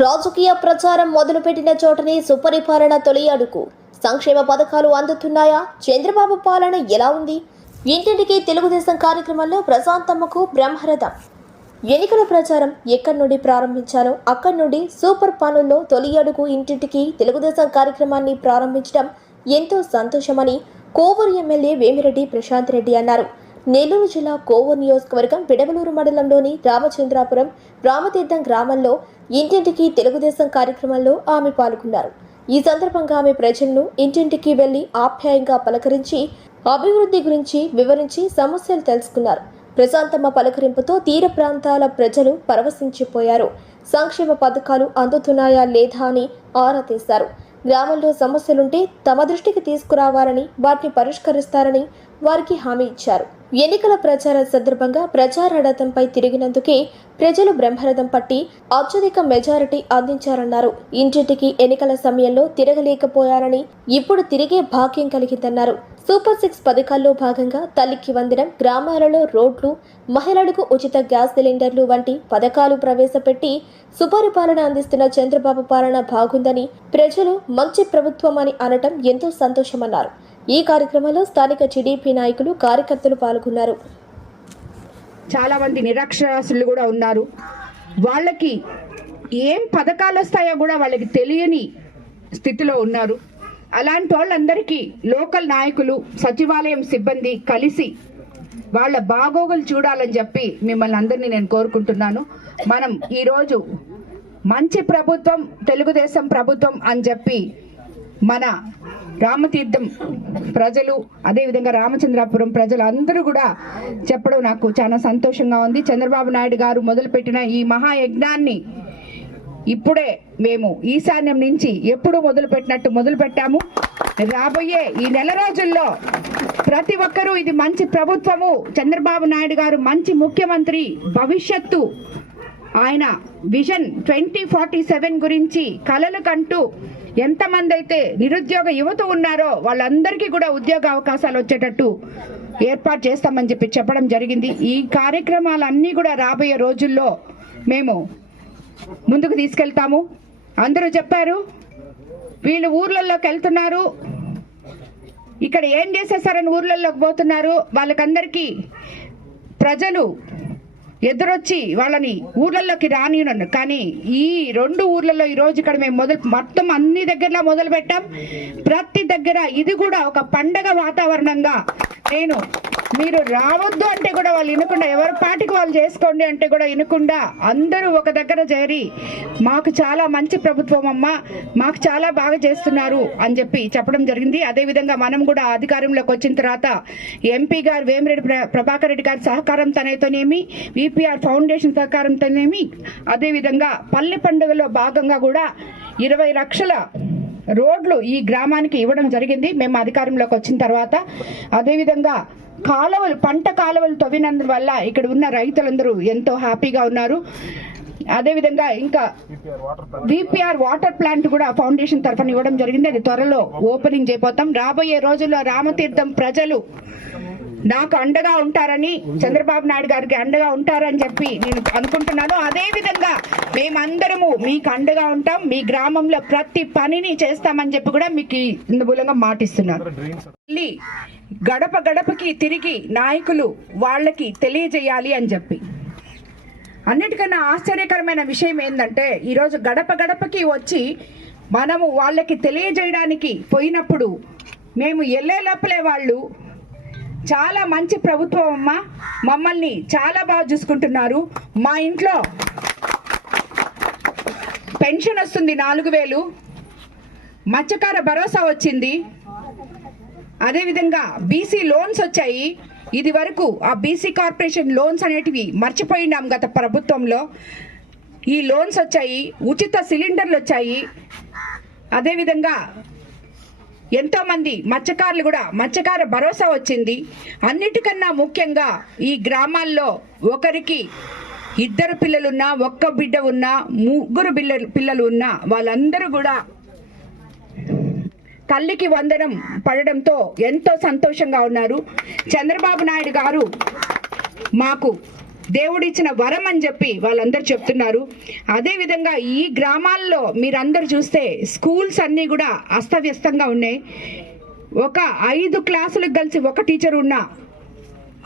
రాజకీయ ప్రచారం మొదలుపెట్టిన చోటనే సుపరిపాలన తొలి అడుగు. సంక్షేమ పథకాలు అందుతున్నాయా? చంద్రబాబు పాలన ఎలా ఉంది? ఇంటింటికి తెలుగుదేశం కార్యక్రమంలో ప్రశాంతమ్మకు బ్రహ్మరథం. ఎన్నికల ప్రచారం ఎక్కడి నుండి ప్రారంభించాలో అక్కడి నుండి సూపర్ పనుల్లో తొలి అడుగు ఇంటింటికి తెలుగుదేశం కార్యక్రమాన్ని ప్రారంభించడం ఎంతో సంతోషమని కోవూరు ఎమ్మెల్యే వేమిరెడ్డి ప్రశాంత్ రెడ్డి అన్నారు. నెల్లూరు జిల్లా కోవూరు నియోజకవర్గం పిడవలూరు మండలంలోని రామచంద్రాపురం రామతీర్థం గ్రామంలో ఇంటింటికి తెలుగుదేశం కార్యక్రమంలో ఆమె పాల్గొన్నారు. ఈ సందర్భంగా ఆమె ప్రజలను ఇంటింటికి వెళ్ళి ఆప్యాయంగా పలకరించి అభివృద్ధి గురించి వివరించి సమస్యలు తెలుసుకున్నారు. ప్రశాంతమ్మ పలకరింపుతో తీర ప్రాంతాల ప్రజలు పరవశించిపోయారు. సంక్షేమ పథకాలు అందుతున్నాయా లేదా అని ఆరా తీశారు. గ్రామంలో సమస్యలుంటే తమ దృష్టికి తీసుకురావాలని వాటిని పరిష్కరిస్తారని వారికి హామీ ఇచ్చారు. ఎన్నికల ప్రచార సందర్భంగా ప్రచారరథంపై తిరిగినందుకే ప్రజలు బ్రహ్మరథం పట్టి అత్యధిక మెజారిటీ అందించారన్నారు. ఇంటింటికి ఎన్నికల సమయంలో తిరగలేకపోయారని ఇప్పుడు తిరిగే భాగ్యం కలిగిందన్నారు. సూపర్ సిక్స్ పథకాల్లో భాగంగా తల్లికి వందనం గ్రామాలలో రోడ్లు మహిళలకు ఉచిత గ్యాస్ సిలిండర్లు వంటి పథకాలు ప్రవేశపెట్టి సుపరిపాలన అందిస్తున్న చంద్రబాబు పాలన బాగుందని ప్రజలు మంచి ప్రభుత్వం అని అనటం ఎంతో సంతోషమన్నారు. ఈ కార్యక్రమంలో స్థానిక టీడీపీ నాయకులు కార్యకర్తలు పాల్గొన్నారు. చాలా మంది నిరక్షరాస్యులు కూడా ఉన్నారు. వాళ్ళకి ఏం పథకాలు వస్తాయో కూడా వాళ్ళకి తెలియని స్థితిలో ఉన్నారు. అలాంటి వాళ్ళందరికీ లోకల్ నాయకులు సచివాలయం సిబ్బంది కలిసి వాళ్ళ బాగోగులు చూడాలని చెప్పి మిమ్మల్ని అందరినీ నేను కోరుకుంటున్నాను. మనం ఈరోజు మంచి ప్రభుత్వం తెలుగుదేశం ప్రభుత్వం అని చెప్పి మన రామతీర్థం ప్రజలు అదేవిధంగా రామచంద్రాపురం ప్రజలు అందరూ కూడా చెప్పడం నాకు చాలా సంతోషంగా ఉంది. చంద్రబాబు నాయుడు గారు మొదలుపెట్టిన ఈ మహాయజ్ఞాన్ని ఇప్పుడే మేము ఈశాన్యం నుంచి ఎప్పుడు మొదలు పెట్టినట్టు మొదలు పెట్టాము రాబోయే ఈ నెల రోజుల్లో ప్రతి ఒక్కరూ ఇది మంచి ప్రభుత్వము. చంద్రబాబు నాయుడు గారు మంచి ముఖ్యమంత్రి. భవిష్యత్తు ఆయన విజన్ ట్వంటీ ఫార్టీ సెవెన్ గురించి కలలు కంటూ ఎంతమంది అయితే నిరుద్యోగ యువత ఉన్నారో వాళ్ళందరికీ కూడా ఉద్యోగ అవకాశాలు వచ్చేటట్టు ఏర్పాటు చేస్తామని చెప్పి చెప్పడం జరిగింది. ఈ కార్యక్రమాలన్నీ కూడా రాబోయే రోజుల్లో మేము ముందుకు తీసుకెళ్తాము. అందరూ చెప్పారు వీళ్ళు ఊర్లలోకి వెళ్తున్నారు. ఇక్కడ ఏం చేసేసారని ఊర్లలోకి పోతున్నారు. వాళ్ళకందరికీ ప్రజలు ఎదురొచ్చి వాళ్ళని ఊర్లలోకి రానియను కానీ ఈ రెండు ఊర్లలో ఈ రోజు ఇక్కడ మేము మొదలు మొత్తం అన్ని దగ్గరలో మొదలు పెట్టాం ప్రతి దగ్గర ఇది కూడా ఒక పండగ వాతావరణంగా నేను మీరు రావద్దు అంటే కూడా వాళ్ళు వినకుండా ఎవరి పాటికి వాళ్ళు చేసుకోండి అంటే కూడా వినకుండా అందరూ ఒక దగ్గర చేరి మాకు చాలా మంచి ప్రభుత్వం అమ్మ మాకు చాలా బాగా చేస్తున్నారు అని చెప్పి చెప్పడం జరిగింది. అదేవిధంగా మనం కూడా అధికారంలోకి వచ్చిన తర్వాత ఎంపీ గారు వేమిరెడ్డి ప్రభాకర్ రెడ్డి గారి సహకారంతోనేమి విపిఆర్ ఫౌండేషన్ సహకారంతోనేమి అదేవిధంగా పల్లె పండుగలో భాగంగా కూడా ఇరవై లక్షల రోడ్లు ఈ గ్రామానికి ఇవ్వడం జరిగింది. మేము అధికారంలోకి వచ్చిన తర్వాత అదేవిధంగా కాలువలు పంట కాలువలు తవ్వినందువల్ల ఇక్కడ ఉన్న రైతులందరూ ఎంతో హ్యాపీగా ఉన్నారు. అదేవిధంగా ఇంకా డిపిఆర్ వాటర్ ప్లాంట్ కూడా ఫౌండేషన్ తరఫున ఇవ్వడం జరిగింది. అది త్వరలో ఓపెనింగ్ చేయబోతాం. రాబోయే రోజుల్లో రామతీర్థం ప్రజలు నాకు అండగా ఉంటారని చంద్రబాబు నాయుడు గారికి అండగా ఉంటారని చెప్పి నేను అనుకుంటున్నాను. అదే విధంగా మేమందరము మీకు అండగా ఉంటాం. మీ గ్రామంలో ప్రతి పనిని చేస్తామని చెప్పి కూడా మీకు ఇందుమూలంగా మాటిస్తున్నారు. మాటిస్తున్నాను మళ్ళీ గడప గడపకి తిరిగి నాయకులు వాళ్ళకి తెలియజేయాలి అని చెప్పి. అన్నిటికన్నా ఆశ్చర్యకరమైన విషయం ఏంటంటే ఈరోజు గడప గడపకి వచ్చి మనము వాళ్ళకి తెలియజేయడానికి పోయినప్పుడు మేము వెళ్ళే లోపలే వాళ్ళు చాలా మంచి ప్రభుత్వం అమ్మ. మమ్మల్ని చాలా బాగా చూసుకుంటున్నారు. మా ఇంట్లో పెన్షన్ వస్తుంది నాలుగు వేలు. మత్స్యకార భరోసా వచ్చింది. అదేవిధంగా బీసీ లోన్స్ వచ్చాయి. ఇది వరకు ఆ బీసీ కార్పొరేషన్ లోన్స్ అనేటివి మర్చిపోయినాం గత ప్రభుత్వంలో. ఈ లోన్స్ వచ్చాయి. ఉచిత సిలిండర్లు వచ్చాయి. అదేవిధంగా ఎంతోమంది మత్స్యకారులు కూడా మత్స్యకార భరోసా వచ్చింది. అన్నిటికన్నా ముఖ్యంగా ఈ గ్రామాల్లో ఒకరికి ఇద్దరు పిల్లలున్నా ఒక్క బిడ్డ ఉన్నా ముగ్గురు బిల్ల పిల్లలు ఉన్నా వాళ్ళందరూ కూడా తల్లికి వందనం పడడంతో ఎంతో సంతోషంగా ఉన్నారు. చంద్రబాబు నాయుడు గారు మాకు దేవుడిచ్చిన వరం అని చెప్పి వాళ్ళందరూ చెప్తున్నారు. అదేవిధంగా ఈ గ్రామాల్లో మీరందరూ చూస్తే స్కూల్స్ అన్నీ కూడా అస్తవ్యస్తంగా ఉన్నాయి. ఒక ఐదు క్లాసులకు కలిసి ఒక టీచర్ ఉన్న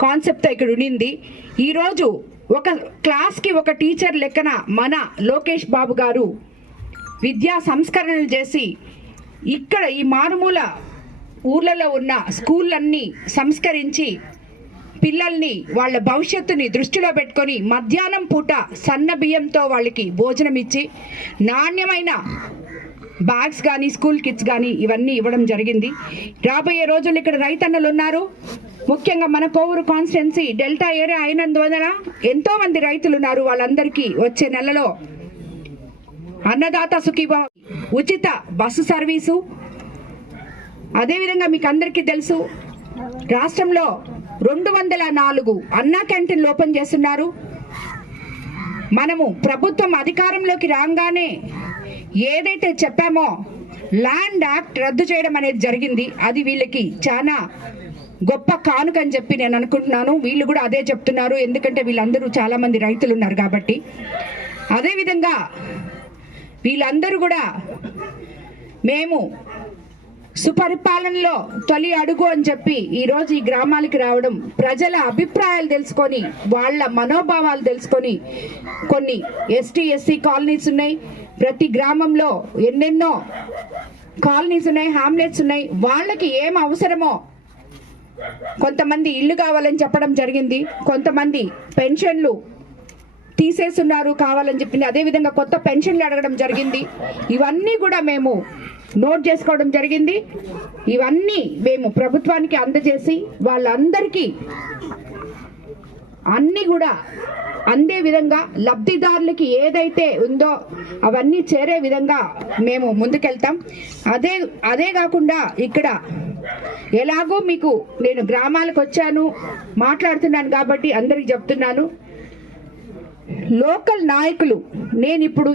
కాన్సెప్ట్ ఇక్కడ ఉండింది. ఈరోజు ఒక క్లాస్కి ఒక టీచర్ లెక్కన మన లోకేష్ బాబు గారు విద్యా సంస్కరణలు చేసి ఇక్కడ ఈ మారుమూల ఊర్లలో ఉన్న స్కూళ్ళన్నీ సంస్కరించి పిల్లల్ని వాళ్ళ భవిష్యత్తుని దృష్టిలో పెట్టుకొని మధ్యాహ్నం పూట సన్న బియ్యంతో వాళ్ళకి భోజనం ఇచ్చి నాణ్యమైన బ్యాగ్స్ కానీ స్కూల్ కిట్స్ కానీ ఇవన్నీ ఇవ్వడం జరిగింది. రాబోయే రోజుల్లో ఇక్కడ రైతన్నలు ఉన్నారు. ముఖ్యంగా మన కోవూరు కాన్స్టిట్యున్సీ డెల్టా ఏరియా అయినందువలన ఎంతో మంది రైతులు ఉన్నారు. వాళ్ళందరికీ వచ్చే నెలలో అన్నదాత సుఖీభావ ఉచిత బస్సు సర్వీసు. అదేవిధంగా మీకు అందరికీ తెలుసు రాష్ట్రంలో రెండు వందల నాలుగు అన్నా క్యాంటీన్లు ఓపెన్ చేస్తున్నారు. మనము ప్రభుత్వం అధికారంలోకి రాగానే ఏదైతే చెప్పామో ల్యాండ్ యాక్ట్ రద్దు చేయడం అనేది జరిగింది. అది వీళ్ళకి చాలా గొప్ప కానుక అని చెప్పి నేను అనుకుంటున్నాను. వీళ్ళు కూడా అదే చెప్తున్నారు. ఎందుకంటే వీళ్ళందరూ చాలామంది రైతులు ఉన్నారు కాబట్టి. అదేవిధంగా వీళ్ళందరూ కూడా మేము సుపరిపాలనలో తొలి అడుగు అని చెప్పి ఈరోజు ఈ గ్రామాలకి రావడం ప్రజల అభిప్రాయాలు తెలుసుకొని వాళ్ళ మనోభావాలు తెలుసుకొని కొన్ని ఎస్టీ ఎస్సీ కాలనీస్ ఉన్నాయి. ప్రతి గ్రామంలో ఎన్నెన్నో కాలనీస్ ఉన్నాయి హామ్లెట్స్ ఉన్నాయి. వాళ్ళకి ఏం అవసరమో కొంతమంది ఇల్లు కావాలని చెప్పడం జరిగింది. కొంతమంది పెన్షన్లు తీసేస్తున్నారు కావాలని చెప్పింది. అదేవిధంగా కొత్త పెన్షన్లు అడగడం జరిగింది. ఇవన్నీ కూడా మేము నోట్ చేసుకోవడం జరిగింది. ఇవన్నీ మేము ప్రభుత్వానికి అందజేసి వాళ్ళందరికీ అన్నీ కూడా అందే విధంగా లబ్ధిదారులకి ఏదైతే ఉందో అవన్నీ చేరే విధంగా మేము ముందుకెళ్తాం. అదే అదే కాకుండా ఇక్కడ ఎలాగో మీకు నేను గ్రామాలకు వచ్చాను మాట్లాడుతున్నాను కాబట్టి అందరికి చెప్తున్నాను. లోకల్ నాయకులు నేను ఇప్పుడు